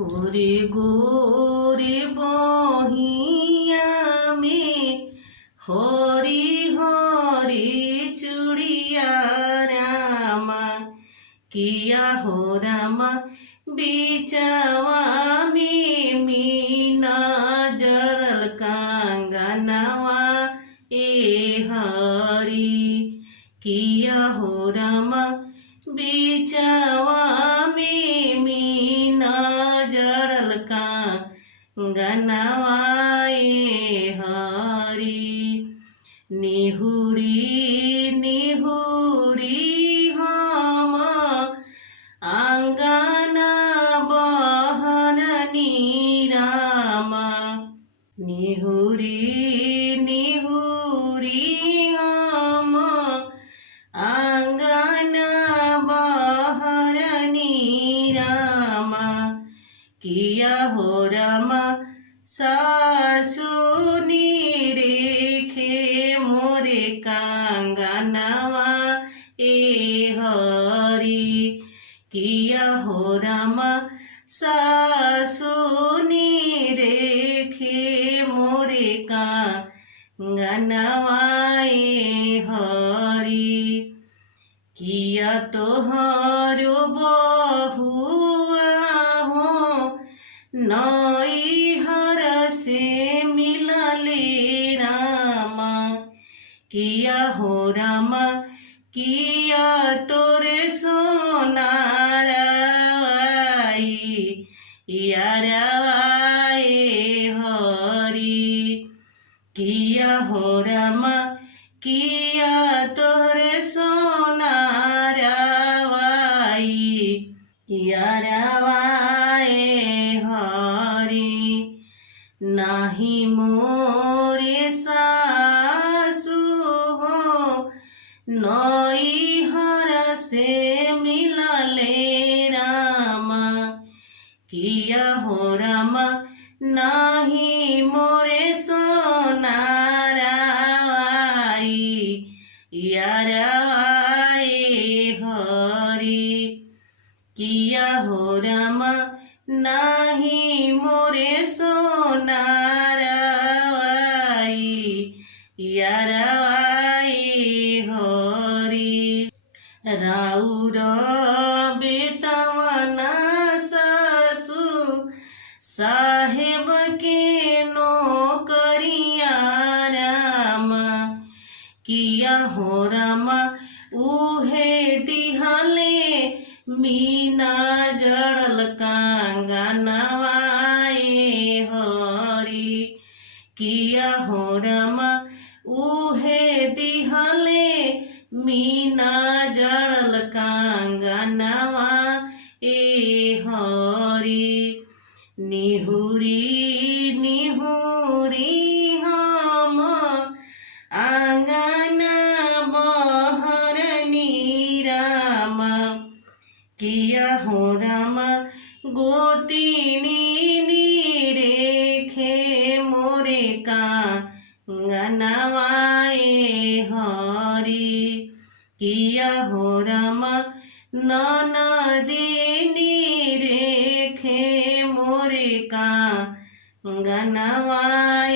गोरे गोरे बहिया में हरी हरी चूड़िया रामा किया हो रामा बीचवा में मीना जरल कंगनवा ए हरी किया हो रामा बीचवा में मीना जरल कंगनवा ए हरी निहुरी निहुरी हम आंगना बहरनी रामा निहुरी निहुरी हम आंगना बहरनी रामा किया हो रामा सासुनी रेखे मोरे कांगनवा ए हरी किया हो रामा सासुनी रेखे मोरे कांगनवा ए हरी किया तोहरो बहुआ हो नई हर से मिलले रामा किया हो रामा किया तोरे सोनाराई यारावाए हरी किया हो रामा किया तोरे सोनाराई यारावाए हरी नाही मोरे सासु हो नई हर से मिलले रामा किया हो रामा नाही मोरे सोनाराई यारावाए हरी किया हो रामा नाही मोरे सोनाराई यारावाए हरी राउर बेटवना सासु साहेब के नौकरिया रामा किया हो रामा उहे दिहले मीना जड़ल कंगनवा ए हरी किया हो रामा उहे दिहले मीना जड़ल कंगनवा ए हरी निहुरी निहुरी हम आंगना बहरनी रामा किया हो रामा गोतिनी रेखे मोरे कांगनवा ए हरी किया हो रामा ननदिनी रेखे मोरे कांगनवा ए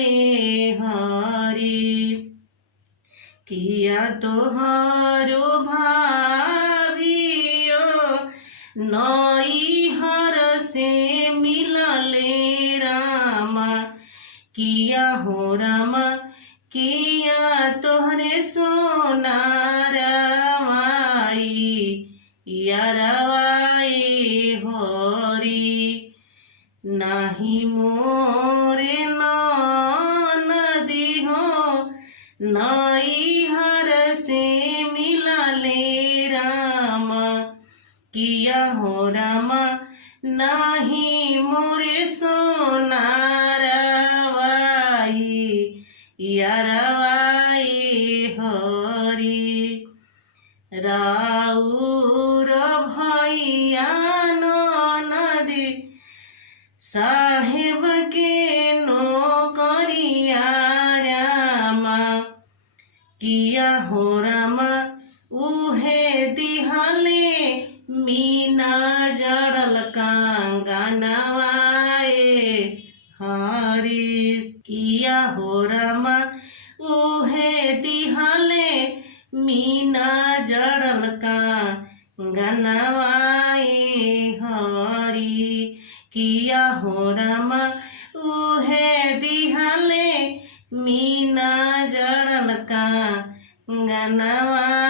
हरी किया तोहरो भाभियो नई हर से मिलले रामा किया हो रामा किया तोहरे सोनाराई यारावाए हरी नाही मोरे नदी हो नई हर से मिलले रामा किया हो रामा नाही मोरे सोनाराई यारावाए हरी राउर भैया नदी साहेब के नौकरिया रामा किया हो रामा उहे दिहले मीना जड़ल कंगनवा मीना जड़ल का गनवाए हरी किया हो रमा उहे दिहले मीना जड़ल का गनवा